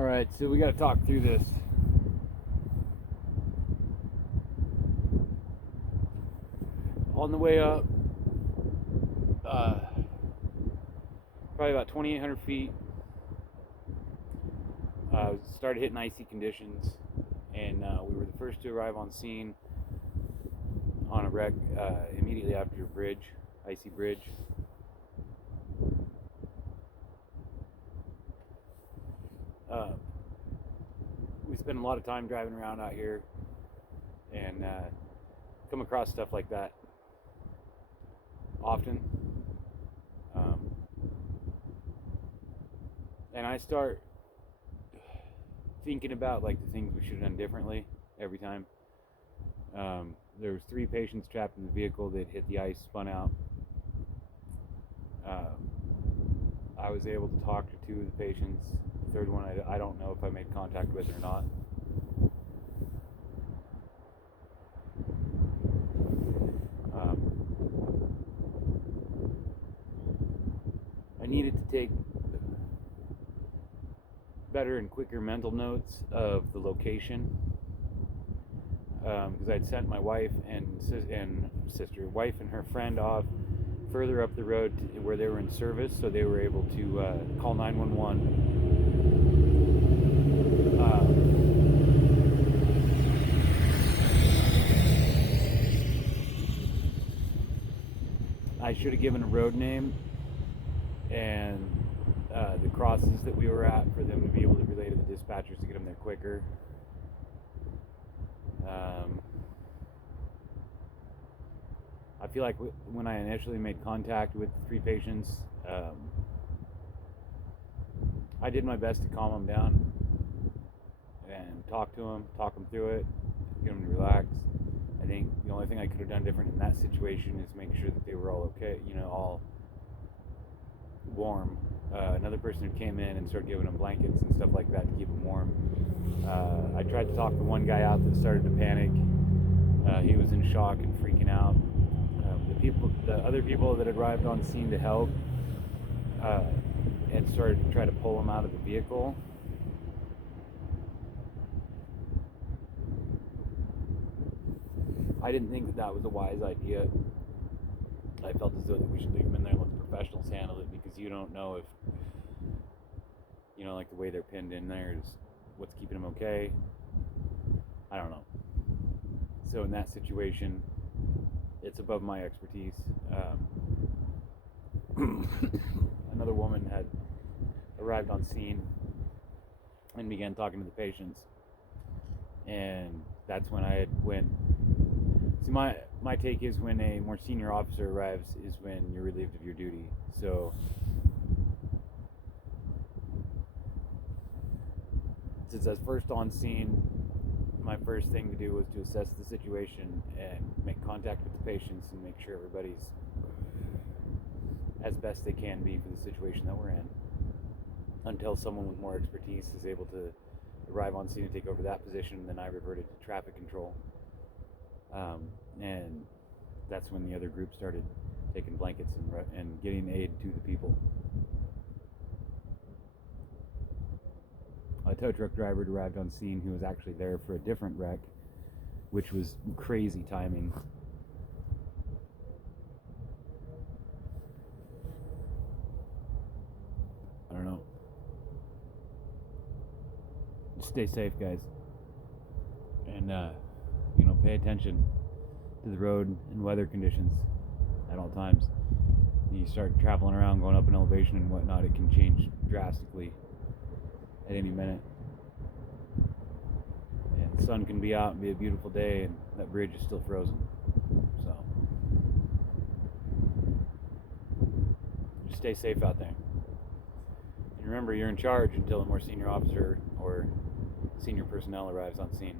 Alright, so we gotta talk through this. On the way up, probably about 2,800 feet, started hitting icy conditions, and we were the first to arrive on scene on a wreck immediately after a bridge, icy bridge. We spend a lot of time driving around out here and come across stuff like that often. And I start thinking about like the things we should have done differently every time. There was 3 patients trapped in the vehicle that hit the ice, spun out. I was able to talk to 2 of the patients. The third one, I don't know if I made contact with or not. I needed to take better and quicker mental notes of the location, because I'd sent my wife and wife and her friend off further up the road to where they were in service, so they were able to call 911. I should have given a road name and the crosses that we were at for them to be able to relay to the dispatchers to get them there quicker. I feel like when I initially made contact with the 3 patients, I did my best to calm them down and talk them through it, get them to relax. I think the only thing I could have done different in that situation is make sure that they were all okay, all warm. Another person who came in and started giving them blankets and stuff like that to keep them warm. I tried to talk the one guy out that started to panic. He was in shock and freaking out. The other people that arrived on scene to help and started to try to pull him out of the vehicle. I didn't think that was a wise idea. I felt as though that we should leave them in there and let the professionals handle it, because you don't know if, like the way they're pinned in there is what's keeping them okay. I don't know. So in that situation, it's above my expertise. Another woman had arrived on scene and began talking to the patients, and that's when I went. See, my take is when a more senior officer arrives is when you're relieved of your duty. So since I was first on scene, my first thing to do was to assess the situation and make contact with the patients and make sure everybody's as best they can be for the situation that we're in, until someone with more expertise is able to arrive on scene and take over that position. And then I reverted to traffic control, and that's when the other group started taking blankets and getting aid to the people. A tow truck driver arrived on scene who was actually there for a different wreck, which was crazy timing. I don't know. Just stay safe, guys. And, pay attention to the road and weather conditions at all times. You start traveling around, going up in elevation and whatnot, it can change drastically at any minute. And the sun can be out and be a beautiful day, and that bridge is still frozen. So just stay safe out there. And remember, you're in charge until a more senior officer or senior personnel arrives on scene.